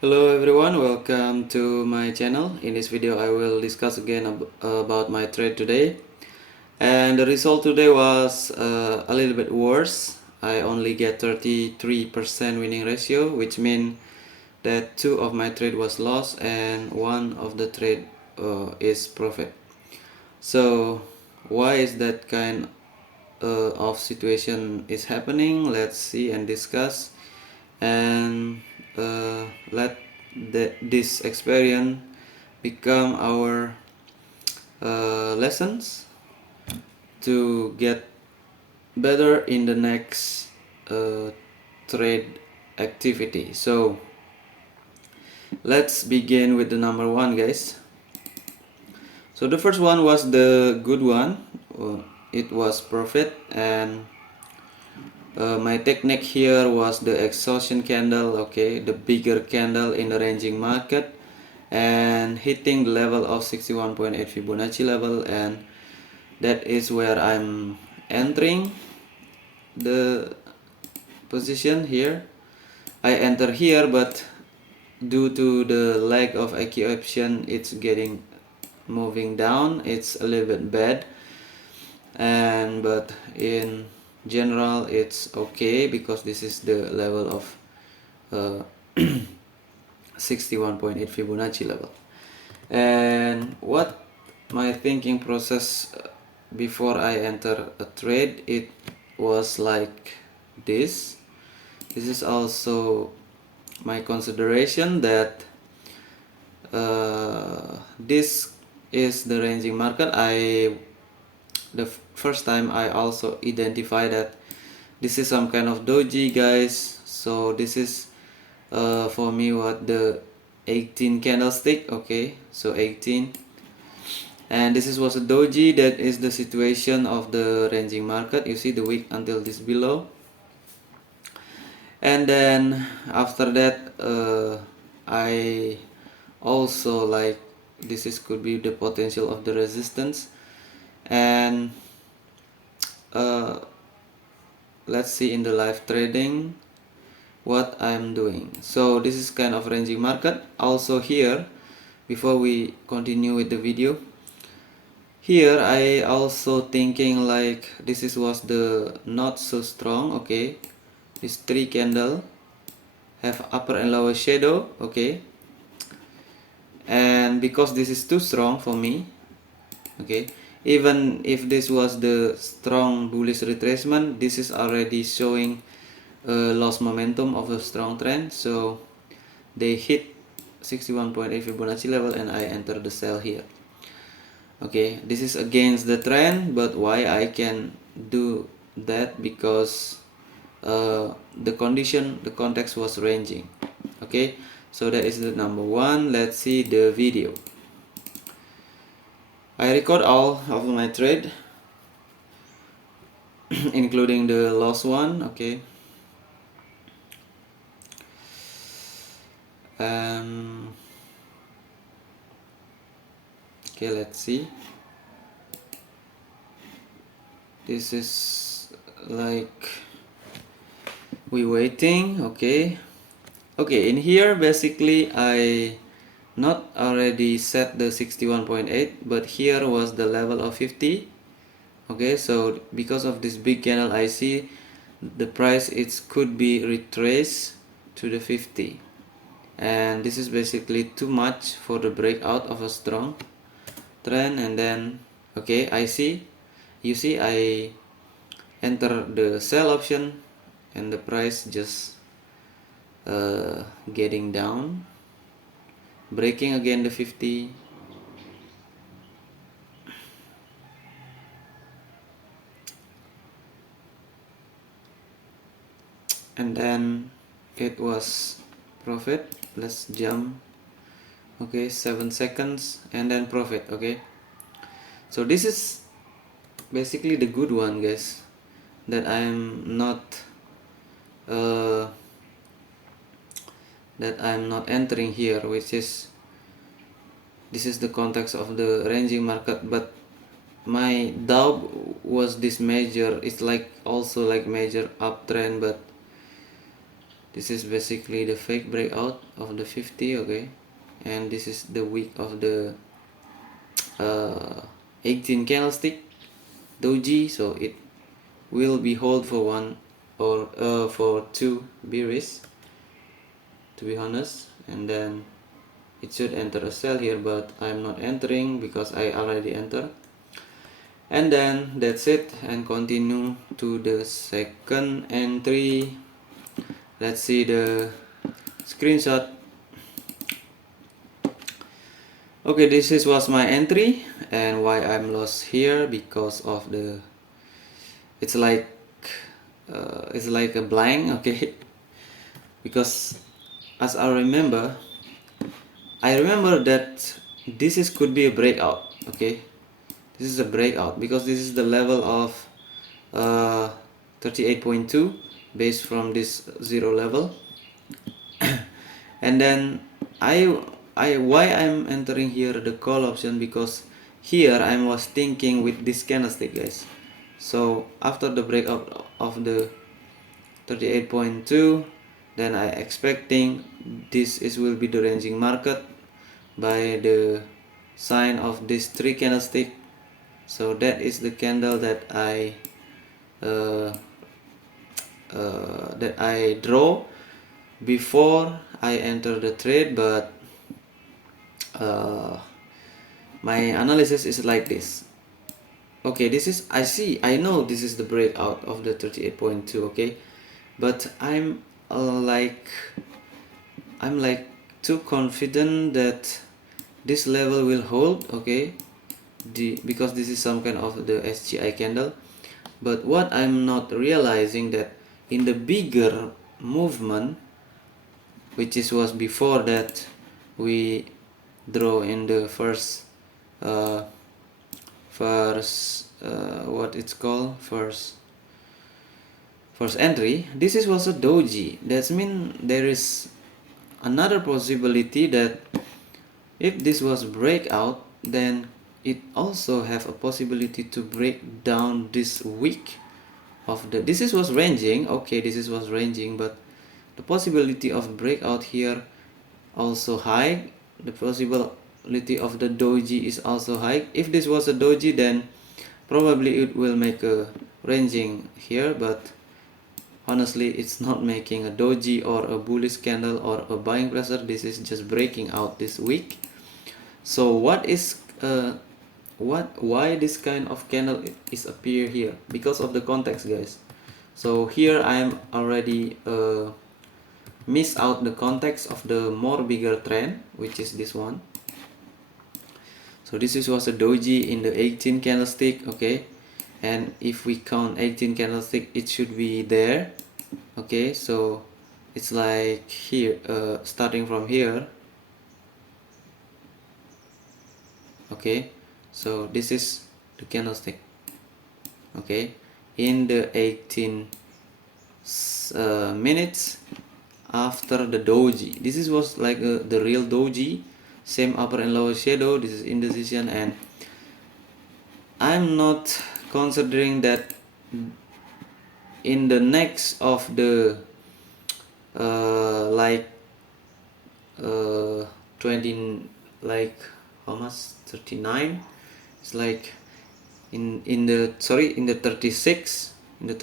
Hello everyone, welcome to my channel. In this video I will discuss again about my trade today, and the result today was a little bit worse. I only get 33% winning ratio, which means that 2 of my trade was loss and 1 of the trade is profit. So why is that kind of situation is happening? Let's see and discuss, and let this experience become our lessons to get better in the next trade activity. So let's begin with the number one, guys. So the first one was the good one. It was profit, and my technique here was the exhaustion candle, okay, the bigger candle in the ranging market, and hitting the level of 61.8 Fibonacci level, and that is where I'm entering the position here. I enter here, but due to the lack of IQ option, it's getting moving down. It's a little bit bad, and but in general it's okay because this is the level of 61.8 Fibonacci level. And what my thinking process before I enter a trade, it was like this. This is also my consideration that this is the ranging market. The first time I also identify that this is some kind of doji, guys. So this is for me what the 18 candlestick, okay, so 18, and this was a doji. That is the situation of the ranging market. You see the wick until this below, and then after that I also like this is could be the potential of the resistance, and let's see in the live trading what I'm doing. So this is kind of ranging market. Also here, before we continue with the video, here I also thinking like this was the not so strong, okay, this 3 candle have upper and lower shadow, okay, and because this is too strong for me, okay, even if this was the strong bullish retracement, this is already showing lost momentum of a strong trend. So they hit 61.8 Fibonacci level and I enter the sell here. Okay, this is against the trend, but why I can do that? Because the context was ranging. Okay, so that is the number one. Let's see the video. I record all of my trade including the lost one, okay. Okay, let's see. This is like we waiting, okay. Okay, in here basically I not already set the 61.8, but here was the level of 50. Okay, so because of this big candle I see the price it could be retraced to the 50, and this is basically too much for the breakout of a strong trend. And then okay, I see, you see, I enter the sell option and the price just getting down, breaking again the 50, and then it was profit. Let's jump, okay, 7 seconds and then profit. Okay, so this is basically the good one, guys, that I'm not entering here, which is this is the context of the ranging market. But my doubt was this major, it's like also like major uptrend, but This is basically the fake breakout of the 50, okay, and this is the wick of the 18 candlestick doji, so it will be hold for one or for two bearish, to be honest, and then it should enter a sell here, but I'm not entering because I already entered. And then that's it, and continue to the second entry. Let's see the screenshot. Okay, was my entry, and why I'm lost here because of the it's like a blank, okay. Because as I remember that this could be a breakout, okay. This is a breakout because this is the level of 38.2 based from this zero level. And then why I'm entering here the call option, because here I was thinking with this candlestick, guys. So after the breakout of the 38.2, then I expecting this will be the ranging market by the sign of this three candlestick. So that is the candle that I draw before I enter the trade, but my analysis is like this. Okay, this is I know this is the breakout of the 38.2, okay, but I'm like too confident that this level will hold, okay, because this is some kind of the SGI candle. But what I'm not realizing that in the bigger movement, which was before that we draw in the first what it's called first entry, this was a doji. That means there is another possibility that if this was breakout, then it also have a possibility to break down this wick of the this was ranging, okay, this was ranging, but the possibility of breakout here also high. The possibility of the doji is also high. If this was a doji, then probably it will make a ranging here, but honestly it's not making a doji or a bullish candle or a buying pressure. This is just breaking out this wick. So what is why this kind of candle is appear here? Because of the context, guys. So here I'm already miss out the context of the more bigger trend, which is this one. So this was a doji in the 18 candlestick, okay, and if we count 18 candlestick, it should be there, okay. So it's like here, starting from here, okay. So this is the candlestick, okay, in the 18 minutes after the doji. This was like the real doji, same upper and lower shadow. This is indecision, and I'm not considering that in the next of the 20, like how much, 39, it's like in the 36, in the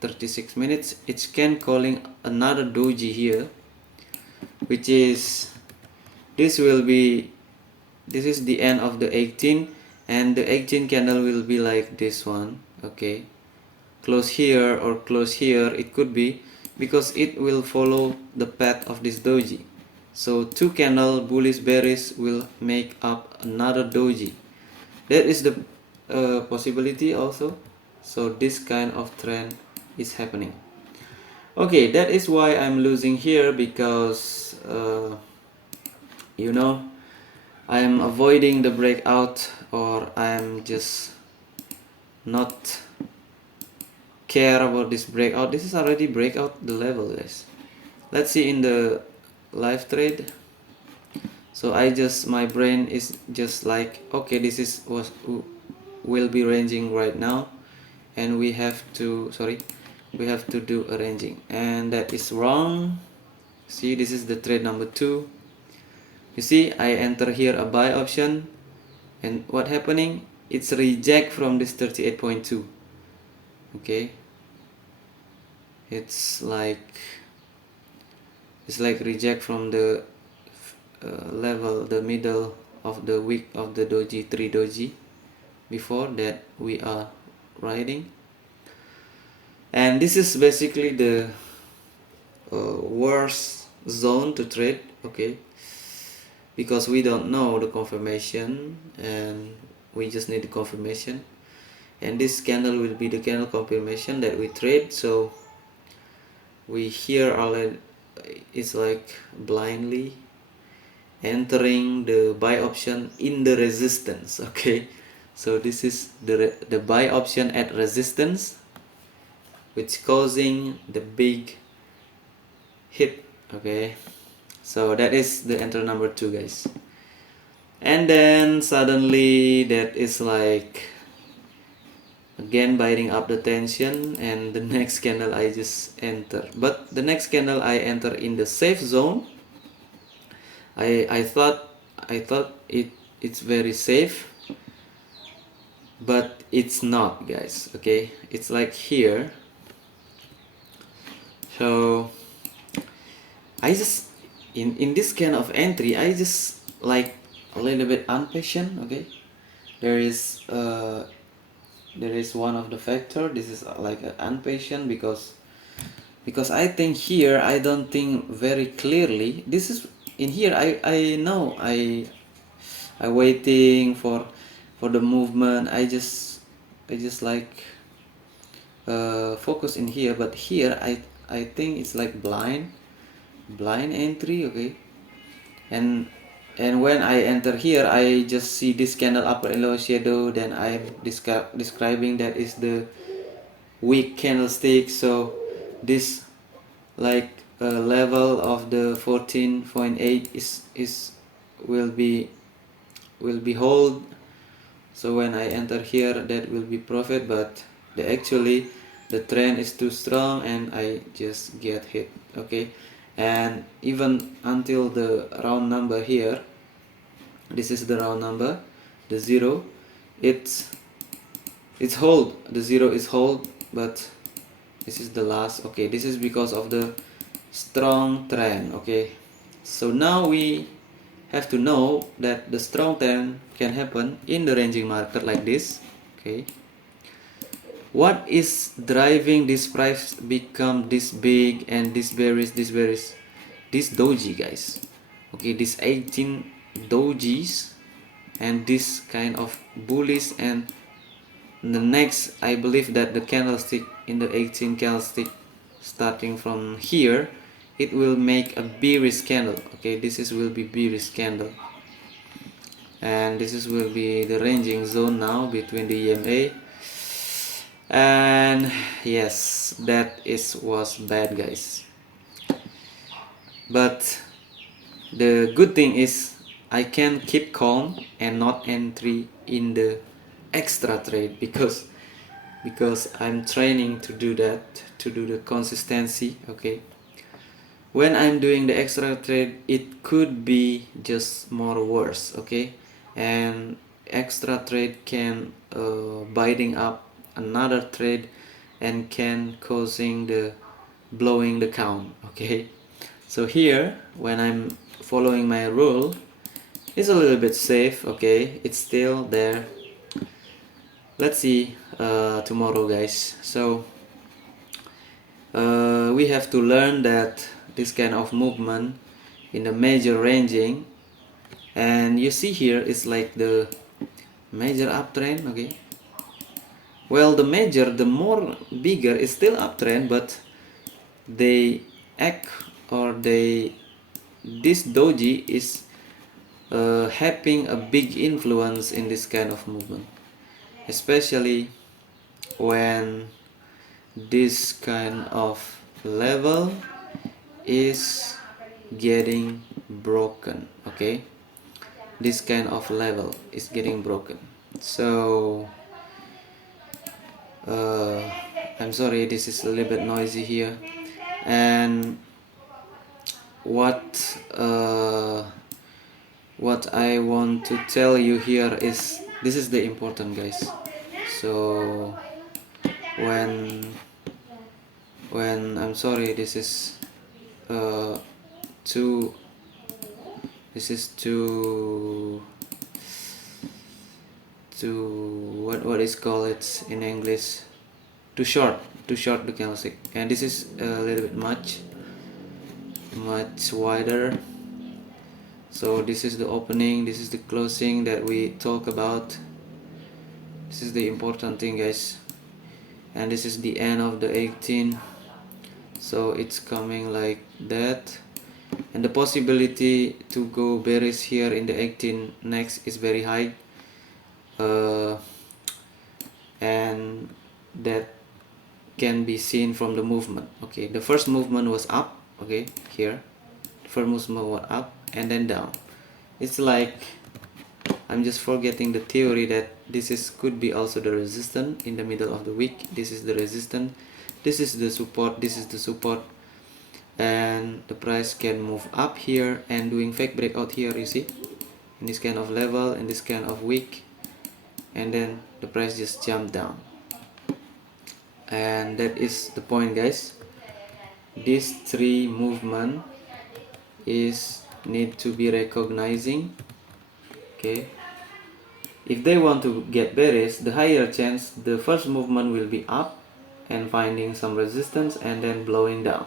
36 minutes, it's can calling another doji here, which is this is the end of the 18, and the 18 candle will be like this one, okay, close here or close here. It could be because it will follow the path of this doji. So two candle bullish bearish will make up another doji. That is the possibility also. So this kind of trend is happening. Okay, that is why I'm losing here, because I'm avoiding the breakout, or I'm just not care about this breakout. This is already breakout the level, guys. Let's see in the live trade. So my brain is just like, okay, this will be ranging right now, and we have to do a ranging, and that is wrong. See, this is the trade number 2. You see, I enter here a buy option, and what happening? It's reject from this 38.2. Okay, it's like reject from the level, the middle of the wick of the doji, 3 doji before that we are riding. And this is basically the worst zone to trade, okay, because we don't know the confirmation and we just need the confirmation, and this candle will be the candle confirmation that we trade. So we here already, it's like blindly entering the buy option in the resistance. Okay, so this is the buy option at resistance, which causing the big hit. Okay, so that is the enter number 2, guys. And then suddenly that is like again biting up the tension, and the next candle I just enter, but the next candle I enter in the safe zone. I thought it's very safe, but it's not, guys. Okay, it's like here. So I just in this kind of entry, I just like a little bit impatient. Okay, there is one of the factor. This is like impatient because I think here I don't think very clearly. This is in here I know I waiting for the movement. I just like focus in here, but here I think it's like blind entry. Okay, and when I enter here, I just see this candle upper and lower shadow, then I'm describing that is the weak candlestick. So this like level of the 14.8 is will be hold. So when I enter here, that will be profit, but actually the trend is too strong and I just get hit. Okay, and even until the round number here, this is the round number, the 0, it's hold, the 0 is hold, but this is the last. Okay, this is because of the strong trend. Okay, so now we have to know that the strong trend can happen in the ranging market like this. Okay, what is driving this price become this big and this bearish, this doji, guys. Okay, this 18 dojis and this kind of bullish, and the next I believe that the candlestick in the 18 candlestick starting from here, it will make a bearish candle. Okay, this is will be bearish candle, and this is will be the ranging zone now between the EMA. And yes, that was bad, guys, but the good thing is I can keep calm and not entry in the extra trade because I'm training to do that, to do the consistency. Okay, when I'm doing the extra trade, it could be just more worse. Okay, and extra trade can biting up another trade and can causing the blowing the count. Okay, so here when I'm following my rule, it's a little bit safe. Okay, it's still there. Let's see tomorrow, guys. So we have to learn that this kind of movement in the major ranging, and you see here it's like the major uptrend. Okay, well, the major, the more bigger, is still uptrend, but they act, or this doji is having a big influence in this kind of movement, especially when this kind of level is getting broken. Okay, this kind of level is getting broken. So I'm sorry, this is a little bit noisy here, and what I want to tell you here is this is the important, guys. So when I'm sorry, this is too what is called it in English, too short the candlestick, and this is a little bit much wider. So this is the opening, this is the closing that we talk about. This is the important thing, guys, and this is the end of the 18. So it's coming like that, and the possibility to go bearish here in the 18 next is very high, and that can be seen from the movement. Okay, the first movement was up. Okay, here the first movement was up and then down. It's like I'm just forgetting the theory that this is could be also the resistance in the middle of the week. This is the resistance, this is the support, this is the support, and the price can move up here and doing fake breakout here, you see, in this kind of level, in this kind of week, and then the price just jump down. And that is the point, guys. These three movement is need to be recognizing. Okay, if they want to get bearish, the higher chance the first movement will be up and finding some resistance and then blowing down.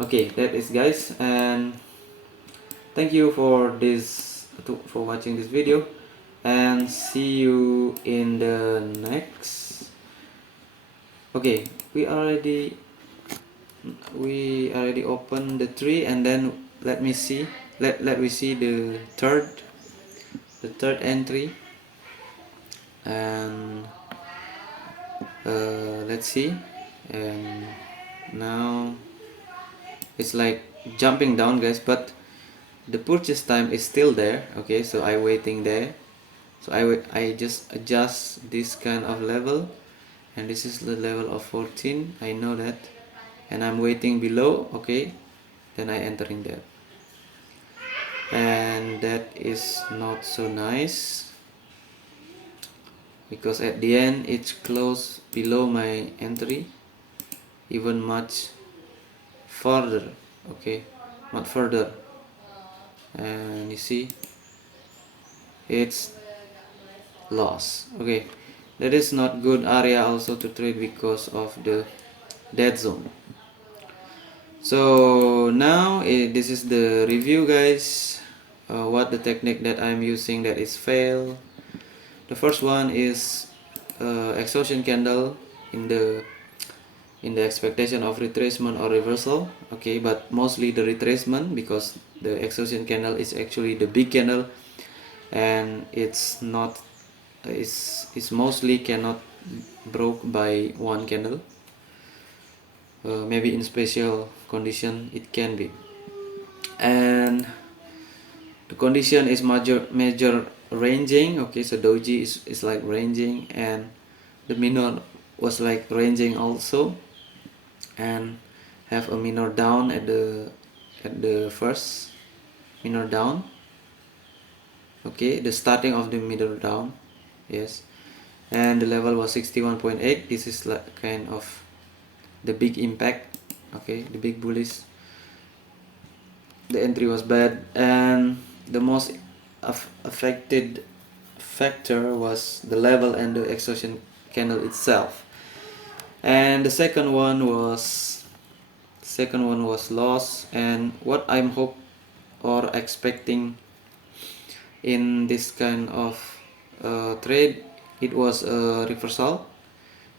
Okay, that is, guys, and thank you for watching this video, and see you in the next. Okay, we already opened the tree, and then let me see the third entry, and let's see. And now it's like jumping down, guys, but the purchase time is still there. Okay, so I waiting there, so I just adjust this kind of level, and this is the level of 14, I know that, and I'm waiting below. Okay, then I enter in there, and that is not so nice because at the end it's closed below my entry, even much further. Okay, much further, and you see it's loss. Okay, that is not good area also to trade because of the dead zone. So now this is the review, guys, what the technique that I'm using that is fail. The first one is exhaustion candle in the expectation of retracement or reversal. Okay, but mostly the retracement, because the exhaustion candle is actually the big candle, and it's mostly cannot broke by one candle. Maybe in special condition it can be, and the condition is major ranging. Okay, so doji is like ranging, and the minor was like ranging also, and have a minor down at the first minor down. Okay, the starting of the minor down, yes, and the level was 61.8. This is like kind of the big impact. Okay, the big bullish, the entry was bad, and the most affected factor was the level and the exhaustion candle itself. And the second one was loss, and what I'm hope or expecting in this kind of trade, it was a reversal,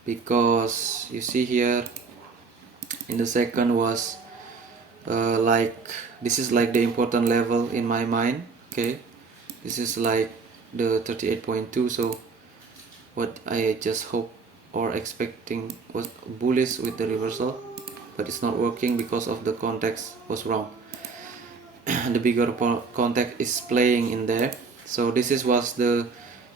because you see here in the second was like this is like the important level in my mind. Okay, this is like the 38.2. so what I just hope or expecting was bullish with the reversal, but it's not working because of the context was wrong. The bigger context is playing in there. So this was the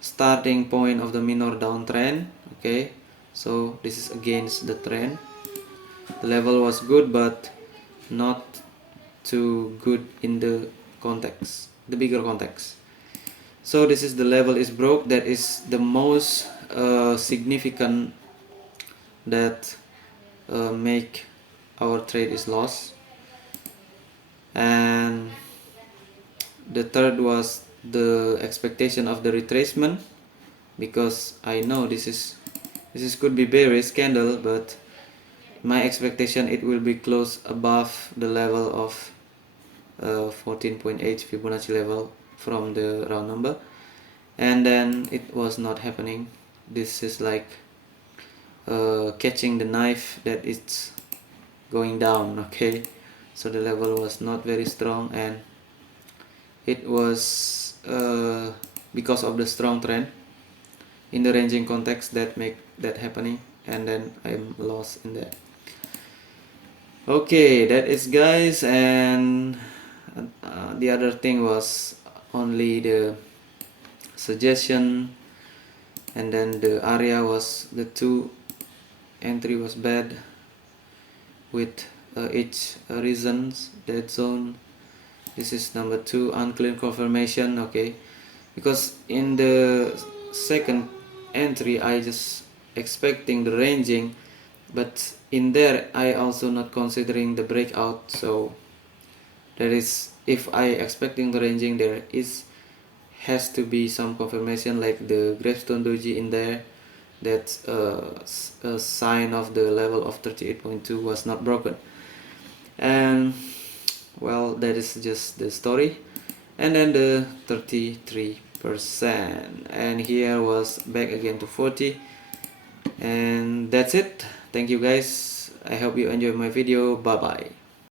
starting point of the minor downtrend. Okay, so this is against the trend. The level was good, but not too good in the context, the bigger context. So this is the level is broke. That is the most significant that make our trade is lost. And the third was the expectation of the retracement, because I know this is could be bearish candle, but my expectation it will be close above the level of 14.8 Fibonacci level from the round number, and then it was not happening. This is like catching the knife that it's going down. Okay, so the level was not very strong, and it was because of the strong trend in the ranging context that make that happening, and then I'm lost in that. Okay, that is guys. And the other thing was only the suggestion, and then the area was the two entry was bad with each reasons dead zone. This is number 2, unclear confirmation. Okay, because in the second entry I just expecting the ranging, but in there I also not considering the breakout. So that is, if I expecting the ranging, there has to be some confirmation like the gravestone doji in there, that a sign of the level of 38.2 was not broken. And well, that is just the story. And then the 33%, and here was back again to 40. And that's it. Thank you guys. I hope you enjoyed my video. Bye bye.